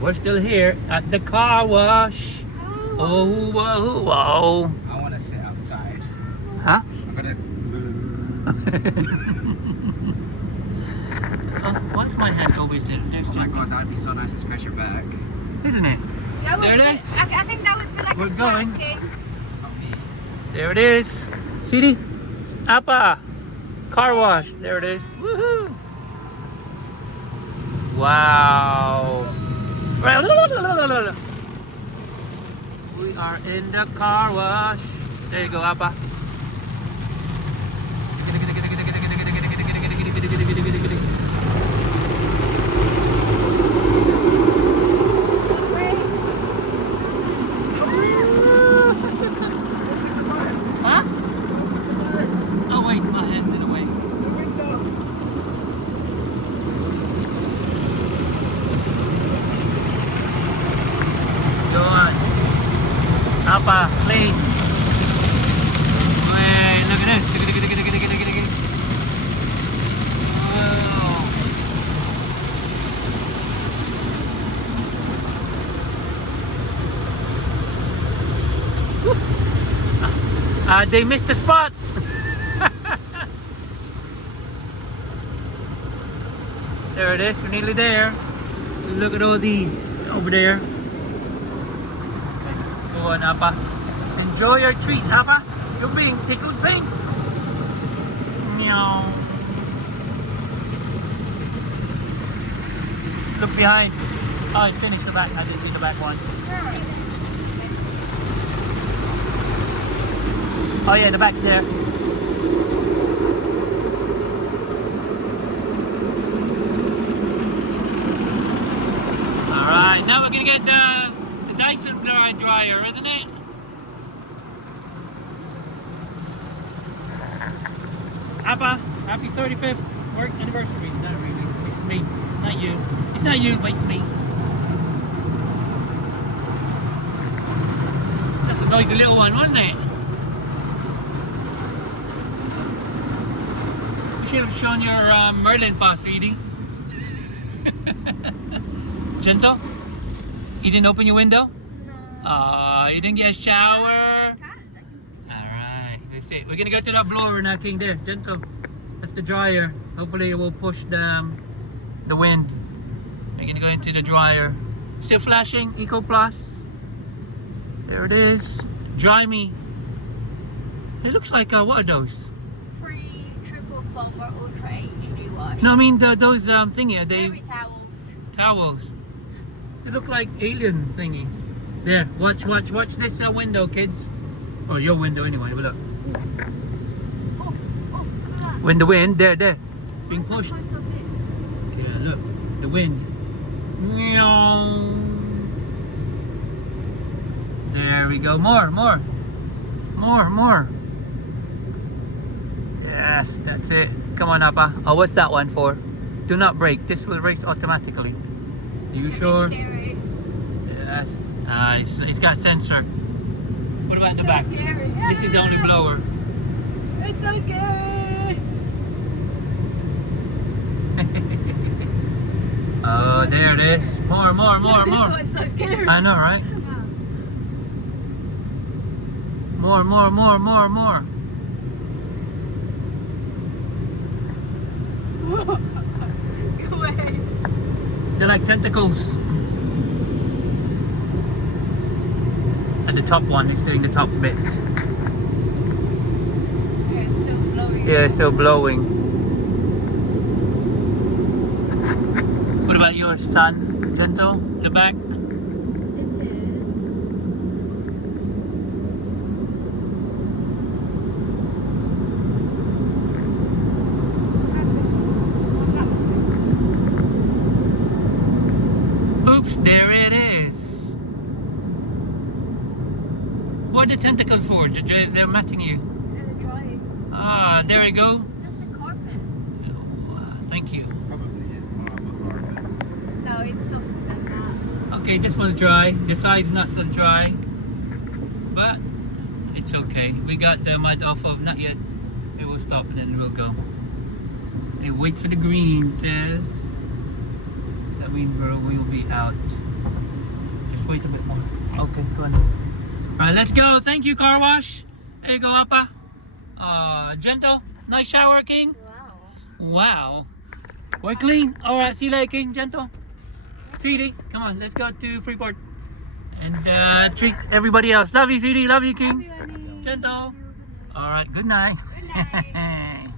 We're still here at the car wash. Oh, whoa, whoa. I want to sit outside. Huh? I'm gonna. Oh, why's my hand always there? There's Oh my god, that'd be so nice to scratch your back. Isn't it? That would There it feel- is. I think that would feel like We're a going. spanking. There it is. Sidi, Appa, car wash. There it is. Woohoo! Wow. We are in the car wash. There you go, Appa. Huh? Oh wait, my hand's in the way. The window. Go on. Appa, clean. Wait, look at this. Look. Wow. They missed the spot. There it is. We're nearly there. Look at all these over there. Go on, Appa. Enjoy your treat, Appa. You're being tickled pink. Meow. Look behind. Oh, it's finished the back. I didn't see the back one. Oh yeah, the back there. Alright, now we're gonna get the Dyson dryer, isn't it? Appa, happy 35th work anniversary. Not really, it's me, not you. It's not you, but it's me. That's a noisy little one, wasn't it? You should have shown your Merlin pass, Edie. Gentle? You didn't open your window? No. You didn't get a shower? Alright, let's see. We're gonna go to that blower now, King. There, Gentle. That's the dryer. Hopefully it will push the wind. We're gonna go into the dryer. Still flashing, Eco Plus. There it is. Dry Me. It looks like, what are those? Free triple foam or ultra HD wash. No, I mean those thingy, Every towels. towels. They look like alien thingies. There, watch this window, kids. Or your window anyway, but look. Oh, look at that. When the wind, there, being Why is pushed. that so big? Yeah, look, the wind. There we go, more. Yes, that's it. Come on, Appa. Oh, what's that one for? Do not brake. This will race automatically. Are you sure? Scary. Yes. It's got sensor. What about in the So back? scary. This is the only blower. It's so scary. Oh, there it is. More. This one's so scary. I know, right? More. Go away. They're like tentacles. And the top one is doing the top bit. Yeah, it's still blowing. Yeah, it's still blowing. What about yours, son? Gentle? The back? It is. Oops, there it is. What are the tentacles for? They're matting you. And the drying. Ah, there we go. That's the carpet. Thank you. Probably is part of a carpet. No, it's softer than that. Okay, this one's dry. The side's not so dry. But it's okay. We got the mud off of, not yet. It will stop and then we'll go. And wait for the green, it says. we will be out. Just wait a bit more. Okay, go on. Alright, let's go. Thank you, car wash. There you go, Appa. Gentle. Nice shower, King. Wow. Wow. We're clean. Alright, see you later, King. Gentle. Sweetie, come on, let's go to Freeport. And treat everybody else. Love you, sweetie. Love you, King. Gentle. Alright, good night. Good night.